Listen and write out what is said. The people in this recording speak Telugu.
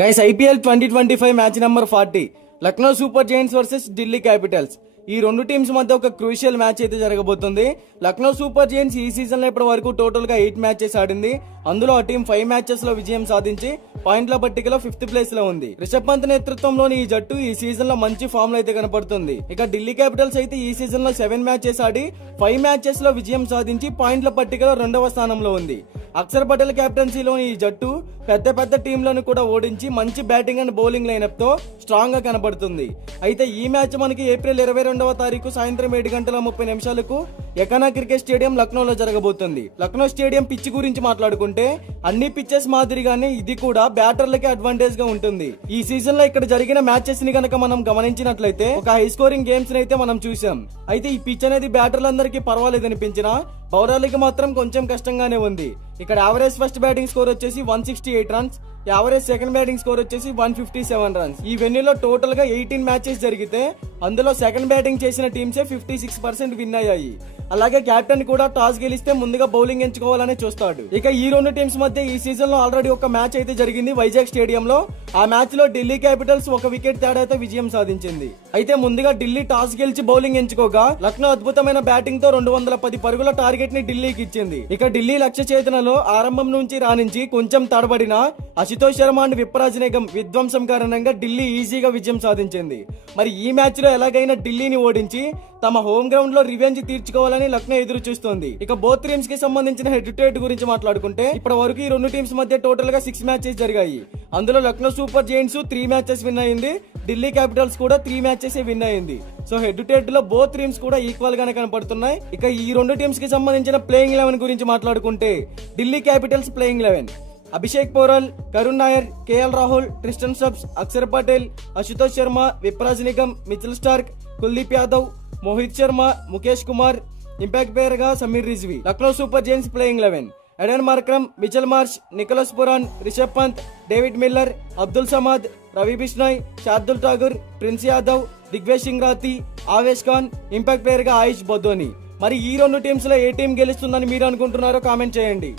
Guys IPL 2025 match number 40 Lucknow super Giants versus Delhi Capitals. ఈ రెండు టీమ్స్ మధ్య ఒక క్రూషియల్ మ్యాచ్ అయితే జరగబోతుంది. లక్నో సూపర్ జైంట్స్ ఈ సీజన్ లో ఇప్పటి వరకు టోటల్ గా 8 మ్యాచెస్ ఆడింది. అందులో ఆ టీం 5 మ్యాచెస్ లో విజయం సాధించి పాయింట్ల పట్టికలో 5th ప్లేస్ లో ఉంది. రిషబ్ పంత్ నేతృత్వంలోని ఈ జట్టు ఈ సీజన్ లో మంచి ఫామ్ లో అయితే కనపడుతుంది. ఇక ఢిల్లీ క్యాపిటల్స్ అయితే ఈ సీజన్ లో 7 మ్యాచెస్ ఆడి 5 మ్యాచెస్ లో విజయం సాధించి పాయింట్ల పట్టికలో 2వ స్థానంలో ఉంది. అక్షర్ పటేల్ కెప్టెన్సీలోని ఈ జట్టు పెద్ద పెద్ద టీంలను కూడా ఓడించి మంచి బ్యాటింగ్ అండ్ బౌలింగ్ లైనప్ తో స్ట్రాంగ్ గా కనబడుతుంది. అయితే ఈ మ్యాచ్ మనకి ఏప్రిల్ 22వ తారీఖు సాయంత్రం 7:30 ఎకానా క్రికెట్ స్టేడియం లక్నోలో జరగబోతుంది. లక్నో స్టేడియం పిచ్ గురించి మాట్లాడుకుంటే అన్ని పిచ్చెస్ మాదిరిగానే ఇది కూడా బ్యాటర్లకి అడ్వాంటేజ్ గా ఉంటుంది. ఈ సీజన్ లో ఇక్కడ జరిగిన మ్యాచెస్ ని గనక మనం గమనించినట్లయితే ఒక హై స్కోరింగ్ గేమ్స్ అయితే మనం చూసాం. అయితే ఈ పిచ్ అనేది బ్యాటర్లందరికీ పర్వాలేదు అనిపించినా బౌలర్లకి మాత్రం కొంచెం కష్టంగానే ఉంది. ఇక్కడ యావరేజ్ ఫస్ట్ బ్యాటింగ్ స్కోర్ వచ్చేసి 168 runs, average second batting score వచ్చేసి 157 రన్స్. ఈ వెన్యూలో టోటల్ గా 18 మ్యాచెస్ జరిగితే అందులో సెకండ్ బ్యాటింగ్ చేసిన టీమ్సే 56% విన్ అయ్యాయి. అలాగే కెప్టెన్ కూడా టాస్ గెలిస్తే ముందుగా బౌలింగ్ ఎంచుకోవాలని చూస్తాడు. ఇక ఈ రెండు టీమ్స్ మధ్య ఈ సీజన్ లో ఆల్రెడీ ఒక మ్యాచ్ అయితే జరిగింది వైజాగ్ స్టేడియంలో. ఆ మ్యాచ్ లో ఢిల్లీ క్యాపిటల్స్ 1 వికెట్ తేడాతో విజయం సాధించింది. అయితే ముందుగా ఢిల్లీ టాస్ గెలిచి బౌలింగ్ ఎంచుకోగా లక్నో అద్భుతమైన బ్యాటింగ్ తో 210 పరుగుల టార్గెట్ ని ఢిల్లీకి ఇచ్చింది. ఇక ఢిల్లీ లక్ష్య చేతనలో ఆరంభం నుంచి రాణించి కొంచెం తడబడిన అశుతోష్ శర్మ అండ్ విప్రాజ్ నిగమ్ విధ్వంసం కారణంగా ఢిల్లీ ఈజీగా విజయం సాధించింది. మరి ఈ మ్యాచ్ లో ఎలాగైనా ఢిల్లీని ఓడించి తమ హోమ్ గ్రౌండ్ లో రివెంజ్ తీర్చుకోవాలని లక్నో ఎదురు చూస్తోంది. ఇక బోత్ టీమ్స్ కి సంబంధించిన హెడ్ టు హెడ్ గురించి మాట్లాడుకుంటే ఇప్పటి వరకు ఈ రెండు టీమ్స్ మధ్య టోటల్ గా 6 మ్యాచెస్ జరిగాయి. అందులో Lucknow super Giants 3 matches win అయింది, ఢిల్లీ క్యాపిటల్స్ కూడా 3 మ్యాచెస్ విన్ అయింది. సో హెడ్ టు హెడ్ లో బోత్ టీమ్స్ కూడా ఈక్వల్ గానే కనపడుతున్నాయి. ఇక ఈ రెండు టీమ్స్ కి సంబంధించిన ప్లేయింగ్ 11 గురించి మాట్లాడుకుంటే Delhi capitals playing 11 Abhishek Porel, Karun Nair, KL Rahul, Tristan Stubbs, Axar Patel, Ashutosh Sharma, Vipraj Nigam, Mitchell Starc, Kuldeep Yadav, Mohit Sharma, Mukesh Kumar, impact player గా Sameer Rizvi. Lucknow super giants playing 11 Aiden Markram, Mitchell Marsh, Nicholas Pooran, Rishabh Pant, David Miller, Abdul Samad, Ravi Bishnoi, Shardul Thakur, Prince Yadav, Digvesh Singh Rathi, Avesh Khan, impact player గా ఆయుష్ బొద్దోని. మరి ఈ రెండు టీమ్స్ లో ఏ టీం గెలుస్తుందని మీరు అనుకుంటున్నారో కామెంట్ చేయండి.